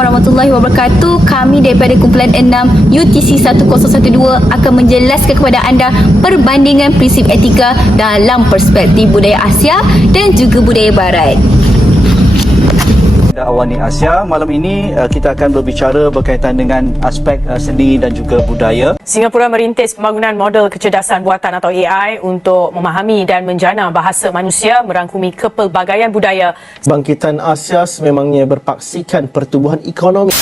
warahmatullahi wabarakatuh. Kami daripada kumpulan 6 UTC 1012 akan menjelaskan kepada anda perbandingan prinsip etika dalam perspektif budaya Asia dan juga budaya Barat. Awani Asia, malam ini kita akan berbicara berkaitan dengan aspek seni dan juga budaya. Singapura merintis pembangunan model kecerdasan buatan atau AI untuk memahami dan menjana bahasa manusia merangkumi kepelbagaian budaya. Bangkitan Asia sememangnya berpaksikan pertumbuhan ekonomi.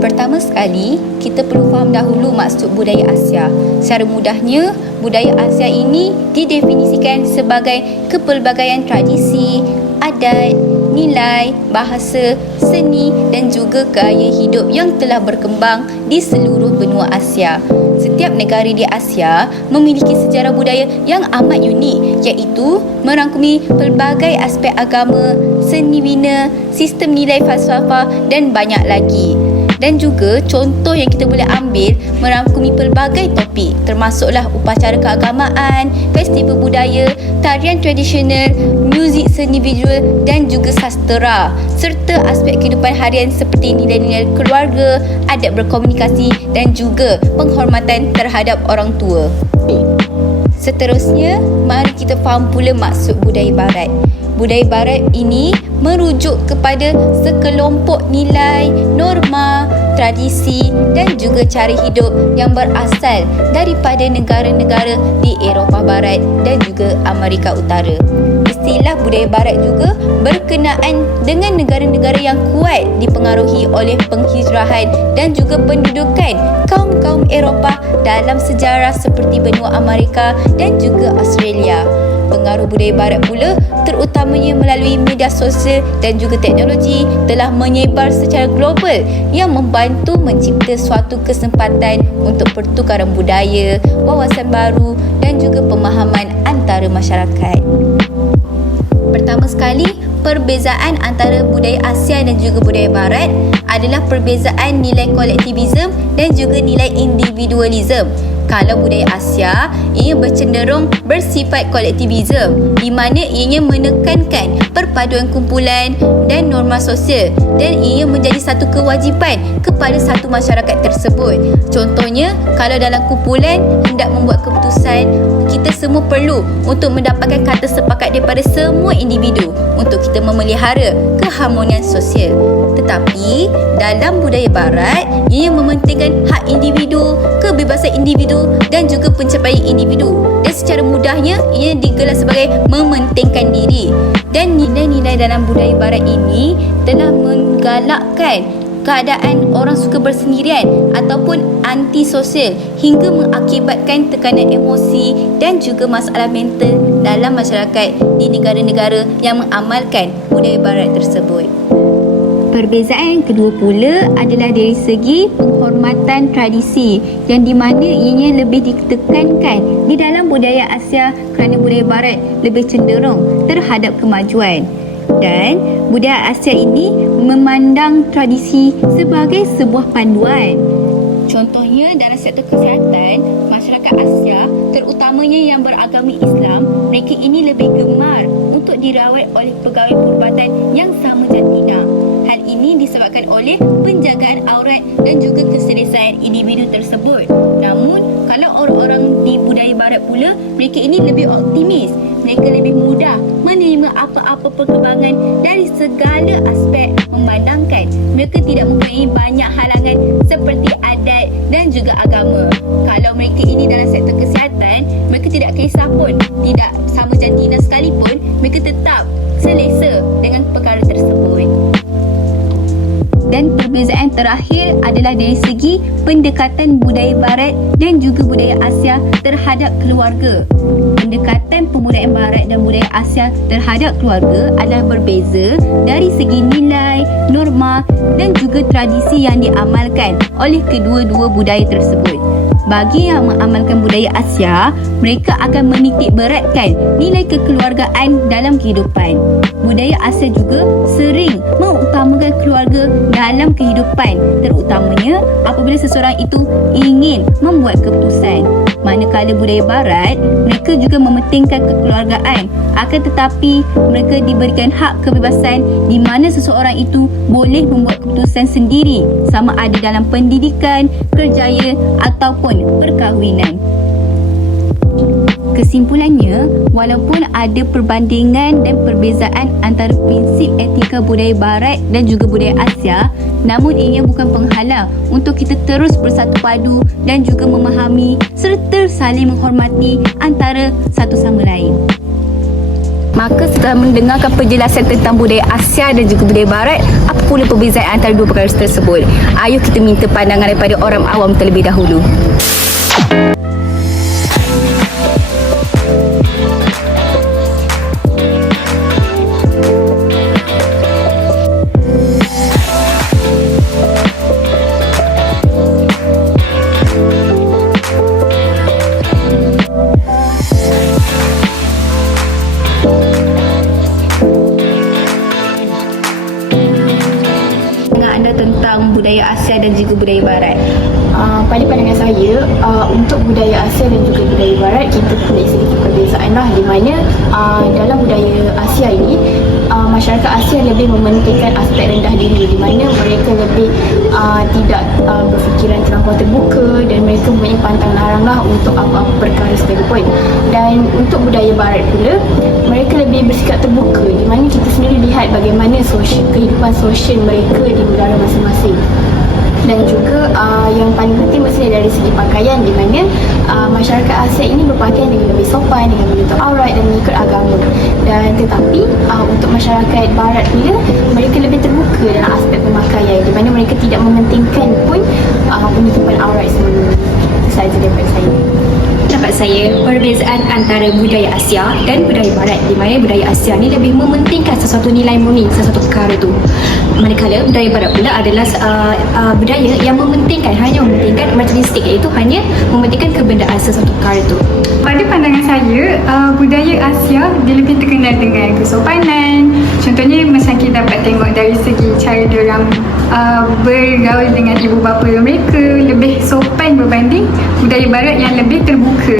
Pertama sekali, kita perlu faham dahulu maksud budaya Asia. Secara mudahnya, budaya Asia ini didefinisikan sebagai kepelbagaian tradisi, adat, nilai, bahasa, seni dan juga gaya hidup yang telah berkembang di seluruh benua Asia. Setiap negara di Asia memiliki sejarah budaya yang amat unik, iaitu merangkumi pelbagai aspek agama, seni bina, sistem nilai falsafah dan banyak lagi. Dan juga contoh yang kita boleh ambil merangkumi pelbagai topik, termasuklah upacara keagamaan, festival budaya, tarian tradisional, muzik seni visual dan juga sastera, serta aspek kehidupan harian seperti nilai-nilai keluarga, adab berkomunikasi dan juga penghormatan terhadap orang tua. Seterusnya, mari kita faham pula maksud budaya Barat. Budaya Barat ini merujuk kepada sekelompok nilai, norma, tradisi dan juga cara hidup yang berasal daripada negara-negara di Eropah Barat dan juga Amerika Utara. Istilah budaya Barat juga berkenaan dengan negara-negara yang kuat dipengaruhi oleh penghijrahan dan juga pendudukan kaum-kaum Eropah dalam sejarah seperti benua Amerika dan juga Australia. Pengaruh budaya Barat pula terutamanya melalui media sosial dan juga teknologi telah menyebar secara global yang membantu mencipta suatu kesempatan untuk pertukaran budaya, wawasan baru dan juga pemahaman antara masyarakat. Pertama sekali, perbezaan antara budaya Asia dan juga budaya Barat adalah perbezaan nilai kolektivisme dan juga nilai individualisme. Kalau budaya Asia, ia bercenderung bersifat kolektivisme di mana ianya menekankan perpaduan kumpulan dan norma sosial dan ia menjadi satu kewajipan kepada satu masyarakat tersebut. Contohnya, kalau dalam kumpulan hendak membuat keputusan, kita semua perlu untuk mendapatkan kata sepakat daripada semua individu untuk kita memelihara keharmonian sosial. Tetapi, dalam budaya Barat, ia mementingkan hak individu, kebebasan individu dan juga pencapaian individu. Dan secara mudahnya, ia digelar sebagai mementingkan diri. Dan nilai-nilai dalam budaya Barat ini telah menggalakkan keadaan orang suka bersendirian ataupun antisosial hingga mengakibatkan tekanan emosi dan juga masalah mental dalam masyarakat di negara-negara yang mengamalkan budaya Barat tersebut. Perbezaan kedua pula adalah dari segi penghormatan tradisi yang di mana ianya lebih ditekankan di dalam budaya Asia kerana budaya Barat lebih cenderung terhadap kemajuan. Dan budaya Asia ini memandang tradisi sebagai sebuah panduan. Contohnya dalam sektor kesihatan, masyarakat Asia terutamanya yang beragama Islam, mereka ini lebih gemar untuk dirawat oleh pegawai perubatan yang sama jantina. Hal ini disebabkan oleh penjagaan aurat dan juga keselesaan individu tersebut. Namun, kalau orang-orang di budaya Barat pula, mereka ini lebih optimis. Mereka lebih mudah menerima apa-apa perkembangan dari segala aspek memandangkan mereka tidak mempunyai banyak halangan seperti adat dan juga agama. Kalau mereka ini dalam sektor kesihatan, mereka tidak kisah pun, tidak sama jantina sekalipun, mereka tetap selesa dengan perkara tersebut. Dan perbezaan terakhir adalah dari segi pendekatan budaya Barat dan juga budaya Asia terhadap keluarga. Pendekatan pemuda Barat dan budaya Asia terhadap keluarga adalah berbeza dari segi nilai, norma dan juga tradisi yang diamalkan oleh kedua-dua budaya tersebut. Bagi yang mengamalkan budaya Asia, mereka akan menitik beratkan nilai kekeluargaan dalam kehidupan. budaya Asia juga sering mengutamakan keluarga dalam kehidupan, terutamanya apabila seseorang itu ingin membuat keputusan. Manakala budaya Barat, mereka juga mementingkan kekeluargaan, akan tetapi mereka diberikan hak kebebasan di mana seseorang itu boleh membuat keputusan sendiri, sama ada dalam pendidikan, kerjaya ataupun perkahwinan. Kesimpulannya, walaupun ada perbandingan dan perbezaan antara prinsip etika budaya Barat dan juga budaya Asia, namun ianya bukan penghalang untuk kita terus bersatu padu dan juga memahami serta saling menghormati antara satu sama lain. Maka setelah mendengarkan penjelasan tentang budaya Asia dan juga budaya Barat, apa pula perbezaan antara dua perkara tersebut? Ayuh kita minta pandangan daripada orang awam terlebih dahulu. Anda tentang budaya Asia dan juga budaya Barat. Pada pandangan saya, untuk budaya Asia dan juga budaya Barat, kita punya sedikit perbezaan lah, di mana dalam budaya Asia ini, masyarakat Asia lebih mementingkan aspek rendah diri, di mana mereka lebih tidak berfikiran terlampau terbuka dan mereka mempunyai pantang larang lah untuk apa-apa perkara sekalipun. Dan untuk budaya Barat pula, mereka lebih bersikap terbuka, di mana kita sendiri lihat bagaimana kehidupan sosial mereka di negara masing-masing. Dan juga yang paling penting mestinya dari segi pakaian, di mana masyarakat Asia ini berpakaian dengan lebih sopan, dengan menutup aurat dan mengikut agama. Dan tetapi untuk masyarakat Barat pula, mereka lebih terbuka dalam aspek pemakaian, di mana mereka tidak mementingkan pun penutupan aurat semuanya. Itu sahaja daripada saya. Pendapat saya, perbezaan antara budaya Asia dan budaya Barat, di mana budaya Asia ni lebih mementingkan sesuatu nilai murni, sesuatu perkara tu. Manakala budaya Barat pula adalah budaya yang hanya mementingkan materialistik, iaitu hanya mementingkan kebendaan sesuatu perkara tu. Pada pandangan saya, budaya Asia dia lebih terkenal dengan kesopanan. Contohnya macam kita dapat tengok dari segi cara diorang bergaul dengan ibu bapa mereka, lebih sopan berbanding budaya Barat yang lebih terbuka.